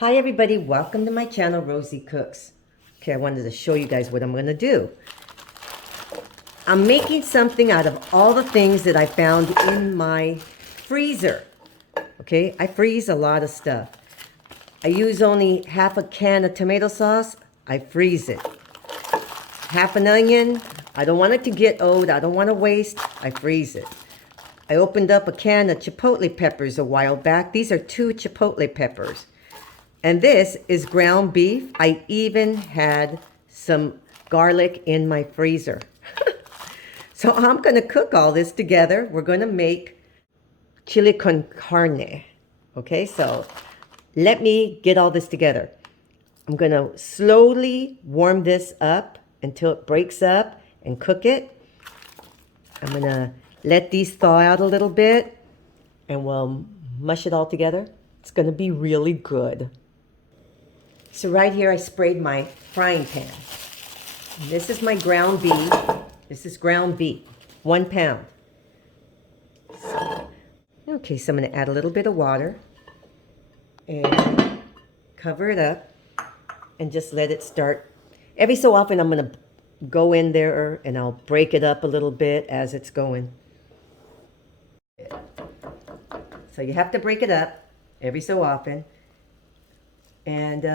Hi everybody, welcome to my channel, Rosie Cooks. Okay, I wanted to show you guys what I'm gonna do. I'm making something out of all the things that I found in my freezer. Okay, I freeze a lot of stuff. I use only half a can of tomato sauce, I freeze it. Half an onion, I don't want it to get old, I don't want to waste, I freeze it. I opened up a can of Chipotle peppers a while back. These are 2 Chipotle peppers. And this is ground beef. I even had some garlic in my freezer. So I'm gonna cook all this together. We're gonna make chili con carne. Okay, so let me get all this together. I'm gonna slowly warm this up until it breaks up and cook it. I'm gonna let these thaw out a little bit and we'll mush it all together. It's gonna be really good. So right here I sprayed my frying pan. This is my ground beef. This is ground beef, 1 pound. Okay, so I'm gonna add a little bit of water and cover it up and just let it start. Every so often I'm gonna go in there and I'll break it up a little bit as it's going. So you have to break it up every so often and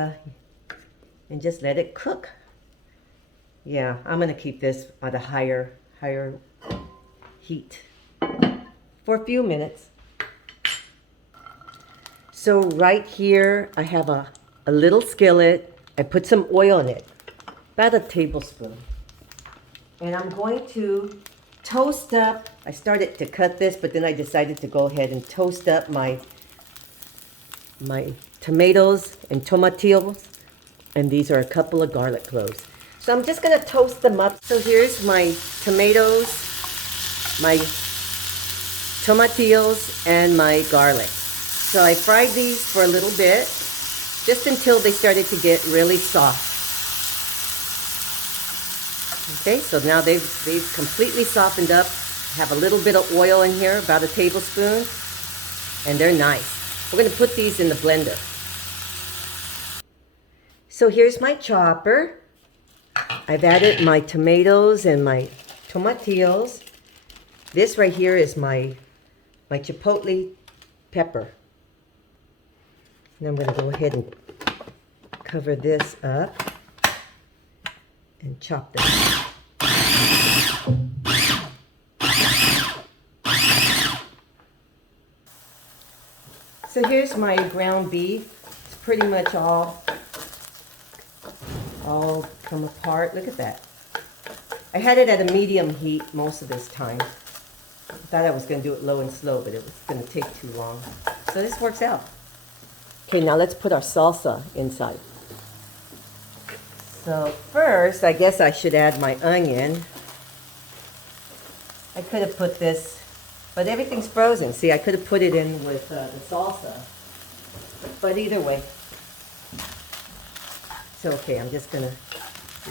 just let it cook. Yeah, I'm gonna keep this at a higher heat for a few minutes. So right here I have a little skillet. I put some oil in it, about a tablespoon. And I'm going to toast up, I started to cut this, but then I decided to go ahead and toast up my tomatoes and tomatillos. And these are a couple of garlic cloves. So I'm just gonna toast them up. So here's my tomatoes, my tomatillos, and my garlic. So I fried these for a little bit, just until they started to get really soft. Okay, so now they've completely softened up. Have a little bit of oil in here, about a tablespoon, and they're nice. We're gonna put these in the blender. So here's my chopper. I've added my tomatoes and my tomatillos. This right here is my chipotle pepper. And I'm gonna go ahead and cover this up and chop this. So here's my ground beef. It's pretty much all come apart. Look at that. I had it at a medium heat most of this time. I thought I was going to do it low and slow, but it was going to take too long. So this works out. Okay, now let's put our salsa inside. So first, I guess I should add my onion. I could have put this, but everything's frozen. See, I could have put it in with the salsa. But either way. So okay, I'm just going to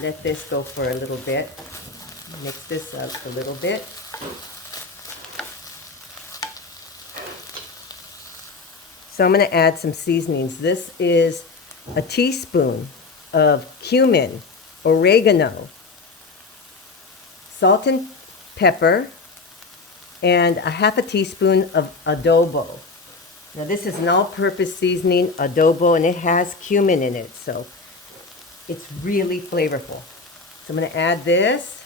let this go for a little bit. Mix this up a little bit. So I'm going to add some seasonings. This is a teaspoon of cumin, oregano, salt and pepper, and a half a teaspoon of adobo. Now this is an all-purpose seasoning, adobo, and it has cumin in it, so it's really flavorful. So I'm going to add this.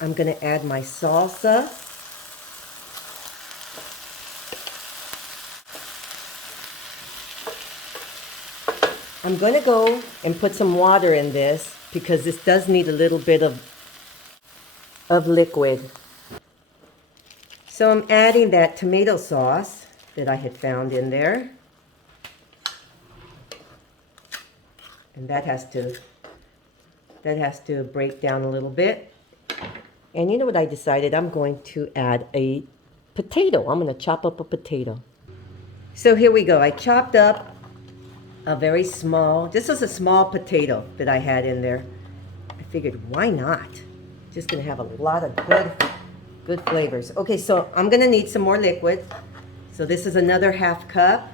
I'm going to add my salsa. I'm going to go and put some water in this because this does need a little bit of liquid. So I'm adding that tomato sauce that I had found in there. And that has to break down a little bit. And you know what I decided? I'm going to add a potato. I'm going to chop up a potato. So here we go. I chopped up a very small, this was a small potato that I had in there. I figured, why not? Just going to have a lot of good flavors. Okay, so I'm going to need some more liquid. So this is another half cup.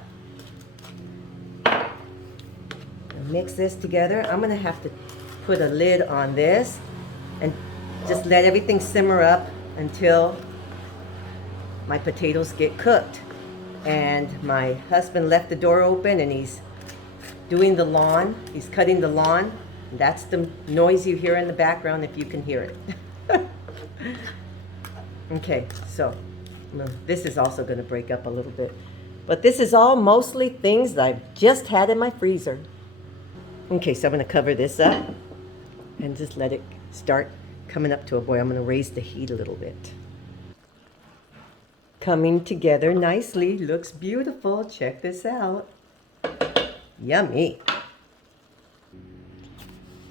mix this together. I'm gonna have to put a lid on this and just let everything simmer up until my potatoes get cooked. And my husband left the door open and he's doing the lawn. He's cutting the lawn. That's the noise you hear in the background if you can hear it. Okay, so this is also going to break up a little bit. But this is all mostly things that I've just had in my freezer. Okay, so I'm going to cover this up and just let it start coming up to a boil. I'm going to raise the heat a little bit. Coming together nicely. Looks beautiful. Check this out. Yummy.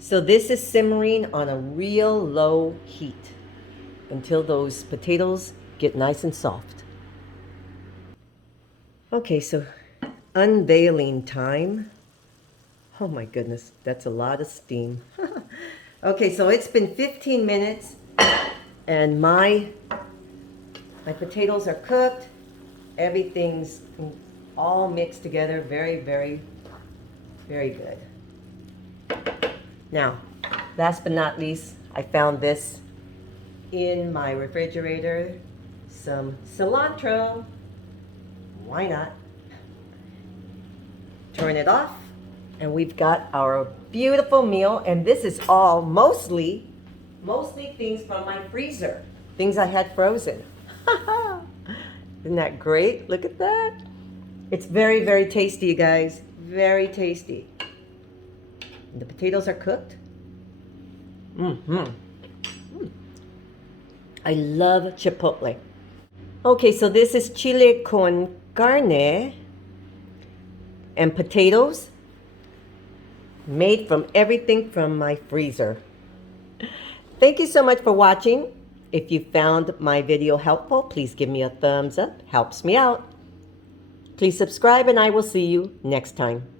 So this is simmering on a real low heat until those potatoes get nice and soft. Okay, so unveiling time. Oh my goodness, that's a lot of steam. Okay, so it's been 15 minutes and my potatoes are cooked. Everything's all mixed together. Very, very, very good. Now, last but not least, I found this in my refrigerator. Some cilantro. Why not? Turn it off. And we've got our beautiful meal. And this is all mostly things from my freezer. Things I had frozen. Isn't that great? Look at that. It's very, very tasty, you guys. Very tasty. And the potatoes are cooked. I love Chipotle. Okay, so this is chile con carne and potatoes made from everything from my freezer. Thank you so much for watching. If you found my video helpful, please give me a thumbs up. Helps me out. Please subscribe and I will see you next time.